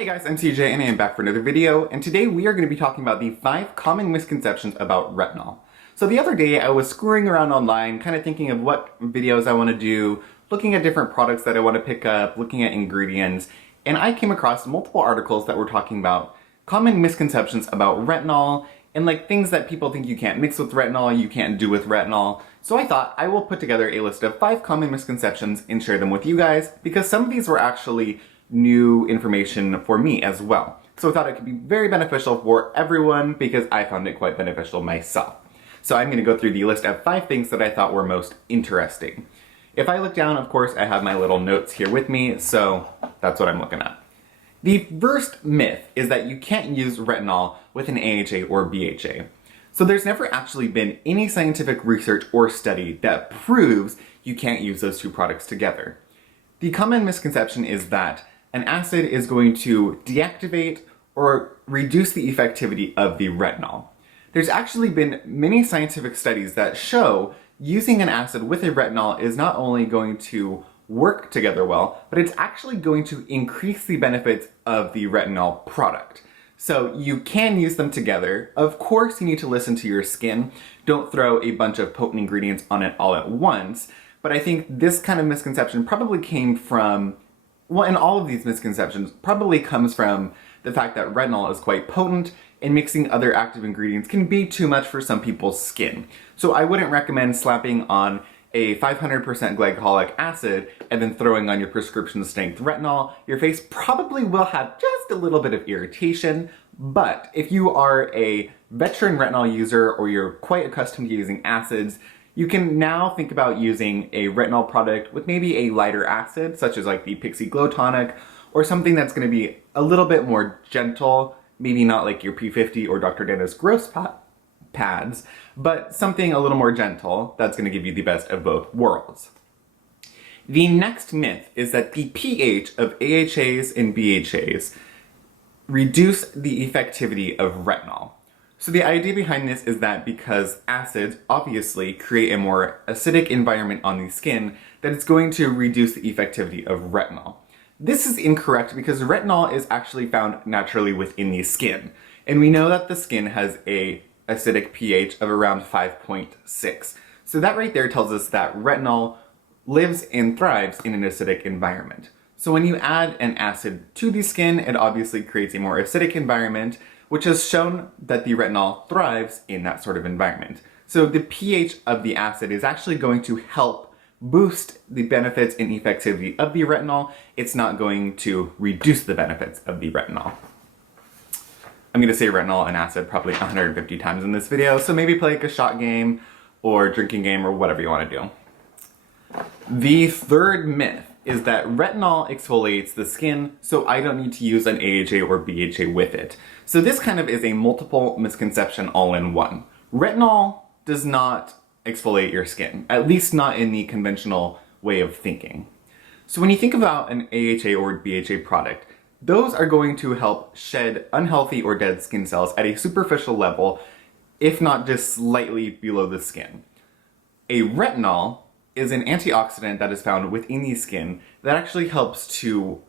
Hey guys, I'm CJ and I am back for another video, and today we are going to be talking about the 5 common misconceptions about retinol. So the other day I was screwing around online, kind of thinking of what videos I want to do, looking at different products that I want to pick up, looking at ingredients, and I came across multiple articles that were talking about common misconceptions about retinol, and like things that people think you can't mix with retinol, you can't do with retinol. So I thought I will put together a list of 5 common misconceptions and share them with you guys, because some of these were actually new information for me as well. So I thought it could be very beneficial for everyone because I found it quite beneficial myself. So I'm going to go through the list of 5 things that I thought were most interesting. If I look down, of course, I have my little notes here with me, so that's what I'm looking at. The first myth is that you can't use retinol with an AHA or BHA. So there's never actually been any scientific research or study that proves you can't use those two products together. The common misconception is that an acid is going to deactivate or reduce the effectivity of the retinol. There's actually been many scientific studies that show using an acid with a retinol is not only going to work together well, but it's actually going to increase the benefits of the retinol product. So you can use them together. Of course, you need to listen to your skin. Don't throw a bunch of potent ingredients on it all at once. But I think this kind of misconception probably came from, well, and all of these misconceptions probably comes from the fact that retinol is quite potent and mixing other active ingredients can be too much for some people's skin. So I wouldn't recommend slapping on a 500% glycolic acid and then throwing on your prescription strength retinol. Your face probably will have just a little bit of irritation, but if you are a veteran retinol user or you're quite accustomed to using acids, you can now think about using a retinol product with maybe a lighter acid, such as like the Pixie Glow Tonic, or something that's going to be a little bit more gentle, maybe not like your P50 or Dr. Dennis Gross pads, but something a little more gentle that's going to give you the best of both worlds. The next myth is that the pH of AHAs and BHAs reduce the effectivity of retinol. So the idea behind this is that because acids obviously create a more acidic environment on the skin, that it's going to reduce the effectivity of retinol. This is incorrect because retinol is actually found naturally within the skin. And we know that the skin has a acidic pH of around 5.6. So that right there tells us that retinol lives and thrives in an acidic environment. So when you add an acid to the skin, it obviously creates a more acidic environment, which has shown that the retinol thrives in that sort of environment. So the pH of the acid is actually going to help boost the benefits and effectivity of the retinol. It's not going to reduce the benefits of the retinol. I'm going to say retinol and acid probably 150 times in this video, so maybe play like a shot game or drinking game or whatever you want to do. The third myth is that retinol exfoliates the skin, so I don't need to use an AHA or BHA with it. So this kind of is a multiple misconception all in one. Retinol does not exfoliate your skin, at least not in the conventional way of thinking. So when you think about an AHA or BHA product, those are going to help shed unhealthy or dead skin cells at a superficial level, if not just slightly below the skin. A retinol is an antioxidant that is found within the skin that actually helps to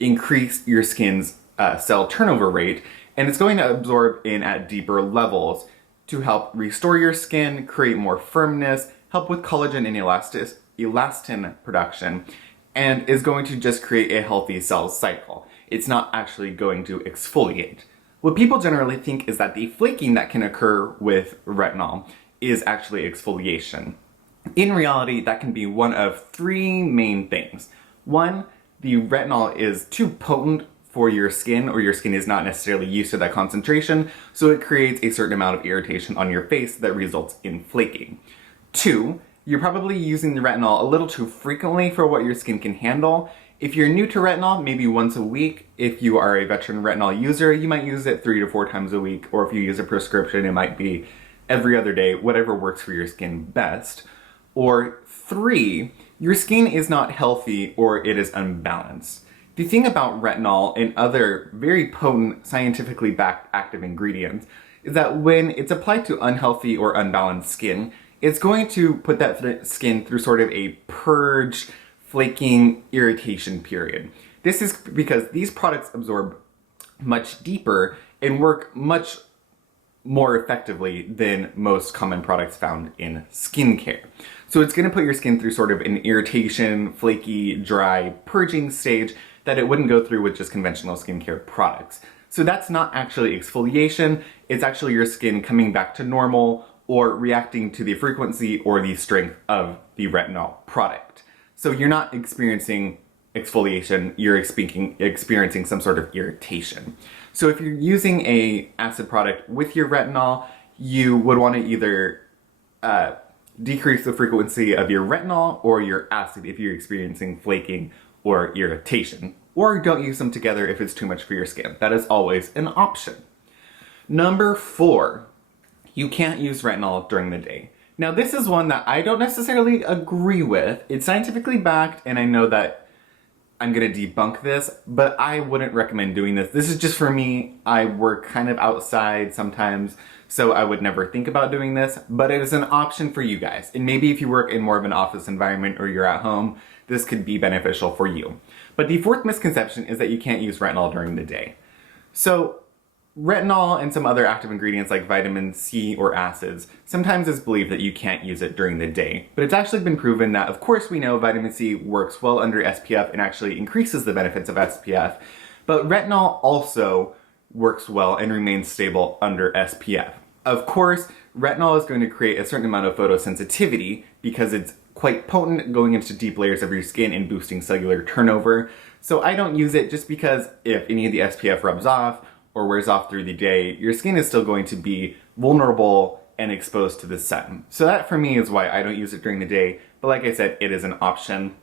increase your skin's cell turnover rate, and it's going to absorb in at deeper levels to help restore your skin, create more firmness, help with collagen and elastin production, and is going to just create a healthy cell cycle. It's not actually going to exfoliate. What people generally think is that the flaking that can occur with retinol is actually exfoliation. In reality, that can be one of 3 main things. 1, the retinol is too potent for your skin, or your skin is not necessarily used to that concentration, so it creates a certain amount of irritation on your face that results in flaking. 2, you're probably using the retinol a little too frequently for what your skin can handle. If you're new to retinol, maybe once a week. If you are a veteran retinol user, you might use it 3 to 4 times a week, or if you use a prescription, it might be every other day, whatever works for your skin best. Or 3, your skin is not healthy or it is unbalanced. The thing about retinol and other very potent, scientifically backed active ingredients is that when it's applied to unhealthy or unbalanced skin, it's going to put that skin through sort of a purge, flaking, irritation period. This is because these products absorb much deeper and work much more effectively than most common products found in skincare. So it's going to put your skin through sort of an irritation, flaky, dry, purging stage that it wouldn't go through with just conventional skincare products. So that's not actually exfoliation, it's actually your skin coming back to normal or reacting to the frequency or the strength of the retinol product. So you're not experiencing exfoliation, you're experiencing some sort of irritation. So if you're using a acid product with your retinol, you would want to either decrease the frequency of your retinol or your acid if you're experiencing flaking or irritation. Or don't use them together if it's too much for your skin. That is always an option. Number 4, you can't use retinol during the day. Now this is one that I don't necessarily agree with. It's scientifically backed, and I know that I'm gonna debunk this, but I wouldn't recommend doing this. This is just for me. I work kind of outside sometimes, so I would never think about doing this, but it is an option for you guys. And maybe if you work in more of an office environment or you're at home, this could be beneficial for you. But the 4th misconception is that you can't use retinol during the day. So retinol and some other active ingredients like vitamin C or acids sometimes is believed that you can't use it during the day. But it's actually been proven that, of course, we know vitamin C works well under SPF and actually increases the benefits of SPF, but retinol also works well and remains stable under SPF. Of course, retinol is going to create a certain amount of photosensitivity because it's quite potent going into deep layers of your skin and boosting cellular turnover. So I don't use it just because if any of the SPF rubs off or wears off through the day, your skin is still going to be vulnerable and exposed to the sun. So that for me is why I don't use it during the day, but like I said, it is an option.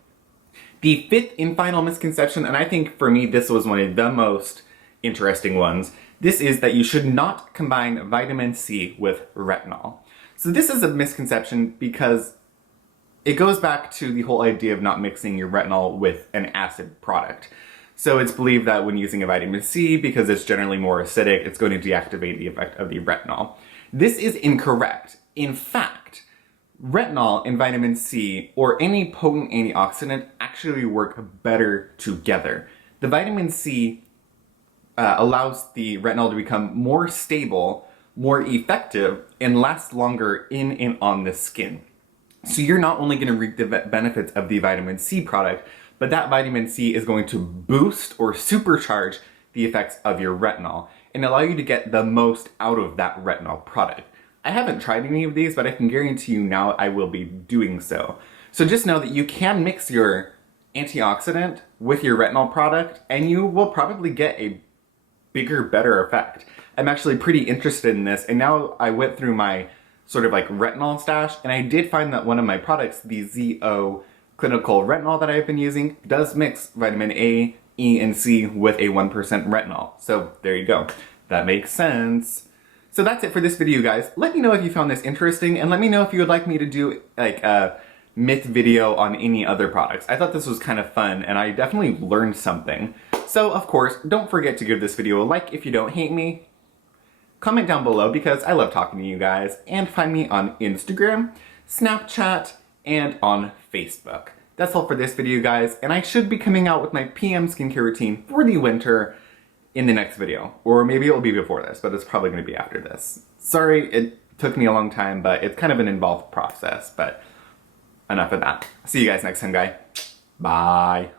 The 5th and final misconception, and I think for me this was one of the most interesting ones, this is that you should not combine vitamin C with retinol. So this is a misconception because it goes back to the whole idea of not mixing your retinol with an acid product. So it's believed that when using a vitamin C, because it's generally more acidic, it's going to deactivate the effect of the retinol. This is incorrect. In fact, retinol and vitamin C, or any potent antioxidant, actually work better together. The vitamin C allows the retinol to become more stable, more effective, and last longer in and on the skin. So you're not only going to reap the benefits of the vitamin C product, but that vitamin C is going to boost or supercharge the effects of your retinol and allow you to get the most out of that retinol product. I haven't tried any of these, but I can guarantee you now I will be doing so. So just know that you can mix your antioxidant with your retinol product and you will probably get a bigger, better effect. I'm actually pretty interested in this, and now I went through my sort of like retinol stash, and I did find that one of my products, the xoxo clinical retinol that I've been using, does mix vitamin A, E, and C with a 1% retinol. So there you go. That makes sense. So that's it for this video, guys. Let me know if you found this interesting, and let me know if you would like me to do like a myth video on any other products. I thought this was kind of fun, and I definitely learned something. So of course, don't forget to give this video a like if you don't hate me. Comment down below because I love talking to you guys, and find me on Instagram, Snapchat, and on Facebook. That's all for this video, guys, and I should be coming out with my PM skincare routine for the winter in the next video. Or maybe it will be before this, but it's probably going to be after this. Sorry, it took me a long time, but it's kind of an involved process, but enough of that. See you guys next time, guys. Bye.